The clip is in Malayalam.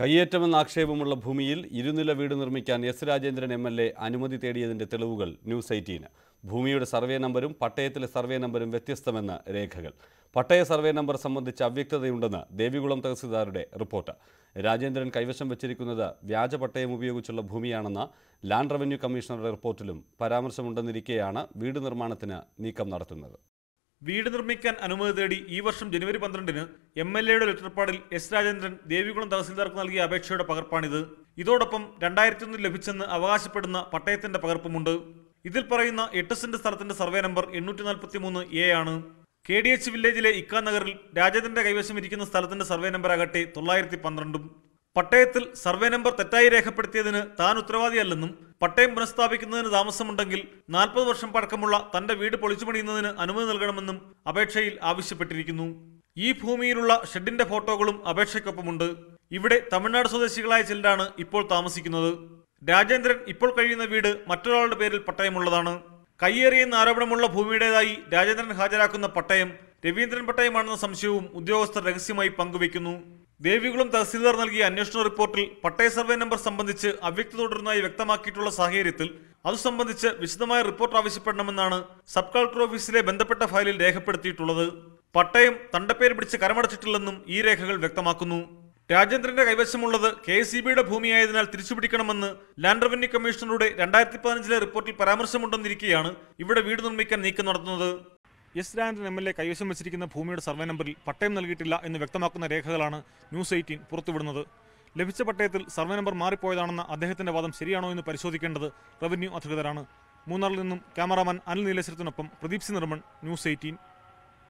കയ്യേറ്റമെന്ന ആക്ഷേപമുള്ള ഭൂമിയിൽ ഇരുനില വീട് നിർമ്മിക്കാൻ എസ് രാജേന്ദ്രൻ എം.എൽ.എ. അനുമതി തേടിയതിന്റെ തെളിവുകൾ ന്യൂസ് 18. ഭൂമിയുടെ സർവേ നമ്പരും പട്ടയത്തിലെ സർവേ നമ്പരും വ്യത്യസ്തമെന്ന് രേഖകൾ. പട്ടയ സർവേ നമ്പർ സംബന്ധിച്ച് അവ്യക്തതയുണ്ടെന്ന് ദേവികുളം തഹസിൽദാരുടെ റിപ്പോർട്ട്. രാജേന്ദ്രൻ കൈവശം വച്ചിരിക്കുന്നത് വ്യാജ പട്ടയം ഉപയോഗിച്ചുള്ള ഭൂമിയാണെന്ന ലാൻഡ് റവന്യൂ കമ്മീഷണറുടെ റിപ്പോർട്ടിലും പരാമർശമുണ്ടെന്നിരിക്കെയാണ് വീട് നിർമ്മാണത്തിന് നീക്കം നടത്തുന്നത്. വീട് നിർമ്മിക്കാൻ അനുമതി തേടി ഈ വർഷം ജനുവരി 12-ന് എം.എൽ.എയുടെ ലെറ്റർപാഡിൽ എസ് രാജേന്ദ്രൻ ദേവികുളം തഹസിൽദാർക്ക് നൽകിയ അപേക്ഷയുടെ പകർപ്പാണിത്. ഇതോടൊപ്പം 2001 ലഭിച്ചെന്ന് അവകാശപ്പെടുന്ന പട്ടയത്തിന്റെ പകർപ്പുമുണ്ട്. ഇതിൽ പറയുന്ന 8 സെന്റ് സ്ഥലത്തിന്റെ സർവേ നമ്പർ 843A ആണ്. KDH വില്ലേജിലെ ഇക്കാ നഗറിൽ രാജേന്ദ്രന്റെ കൈവശം ഇരിക്കുന്ന സ്ഥലത്തിന്റെ സർവേ നമ്പറാകട്ടെ 912. പട്ടയത്തിൽ സർവേ നമ്പർ തെറ്റായി രേഖപ്പെടുത്തിയതിന് താൻ ഉത്തരവാദിയല്ലെന്നും പട്ടയം പുനഃസ്ഥാപിക്കുന്നതിന് താമസമുണ്ടെങ്കിൽ 40 വർഷം പഴക്കമുള്ള തന്റെ വീട് പൊളിച്ചുപണിയുന്നതിന് അനുമതി നൽകണമെന്നും അപേക്ഷയിൽ ആവശ്യപ്പെട്ടിരിക്കുന്നു. ഈ ഭൂമിയിലുള്ള ഷെഡിന്റെ ഫോട്ടോകളും അപേക്ഷയ്ക്കൊപ്പമുണ്ട്. ഇവിടെ തമിഴ്നാട് സ്വദേശികളായ ചിലരാണ് ഇപ്പോൾ താമസിക്കുന്നത്. രാജേന്ദ്രൻ ഇപ്പോൾ കഴിയുന്ന വീട് മറ്റൊരാളുടെ പേരിൽ പട്ടയമുള്ളതാണ്. കയ്യേറിയെന്ന് ആരോപണമുള്ള ഭൂമിയുടേതായി രാജേന്ദ്രൻ ഹാജരാക്കുന്ന പട്ടയം രവീന്ദ്രൻ പട്ടയമാണെന്ന സംശയവും ഉദ്യോഗസ്ഥർ രഹസ്യമായി പങ്കുവയ്ക്കുന്നു. ദേവികുളം തഹസിൽദാർ നൽകിയ അന്വേഷണ റിപ്പോർട്ടിൽ പട്ടയ സർവേ നമ്പർ സംബന്ധിച്ച് അവ്യക്തത തുടരുന്നതായി വ്യക്തമാക്കിയിട്ടുള്ള സാഹചര്യത്തിൽ അത് സംബന്ധിച്ച് വിശദമായ റിപ്പോർട്ട് ആവശ്യപ്പെടണമെന്നാണ് സബ് കളക്ടർ ഓഫീസിലെ ബന്ധപ്പെട്ട ഫയലിൽ രേഖപ്പെടുത്തിയിട്ടുള്ളത്. പട്ടയം തന്റെ പേര് പിടിച്ച് കരമടച്ചിട്ടില്ലെന്നും ഈ രേഖകൾ വ്യക്തമാക്കുന്നു. രാജേന്ദ്രന്റെ കൈവശമുള്ളത് KSEBയുടെ ഭൂമിയായതിനാൽ തിരിച്ചുപിടിക്കണമെന്ന് ലാൻഡ് റവന്യൂ കമ്മീഷണറുടെ 2015 റിപ്പോർട്ടിൽ പരാമർശമുണ്ടെന്നിരിക്കെയാണ് ഇവിടെ വീട് നിർമ്മിക്കാൻ നീക്കം നടത്തുന്നത്. S Rajendran M.L.A. കൈവശം വെച്ചിരിക്കുന്ന ഭൂമിയുടെ സർവേ നമ്പറിൽ പട്ടയം നൽകിയിട്ടില്ല എന്ന് വ്യക്തമാക്കുന്ന രേഖകളാണ് ന്യൂസ് 18 പുറത്തുവിടുന്നത്. ലഭിച്ച പട്ടയത്തിൽ സർവേ നമ്പർ മാറിപ്പോയതാണെന്ന അദ്ദേഹത്തിന്റെ വാദം ശരിയാണോ എന്ന് പരിശോധിക്കേണ്ടത് റവന്യൂ അധികൃതരാണ്. മൂന്നാറിൽ നിന്നും ക്യാമറാമാൻ അനിൽ നീലേശ്വരത്തിനൊപ്പം പ്രദീപ് സി നിർമ്മൺ, ന്യൂസ് 18.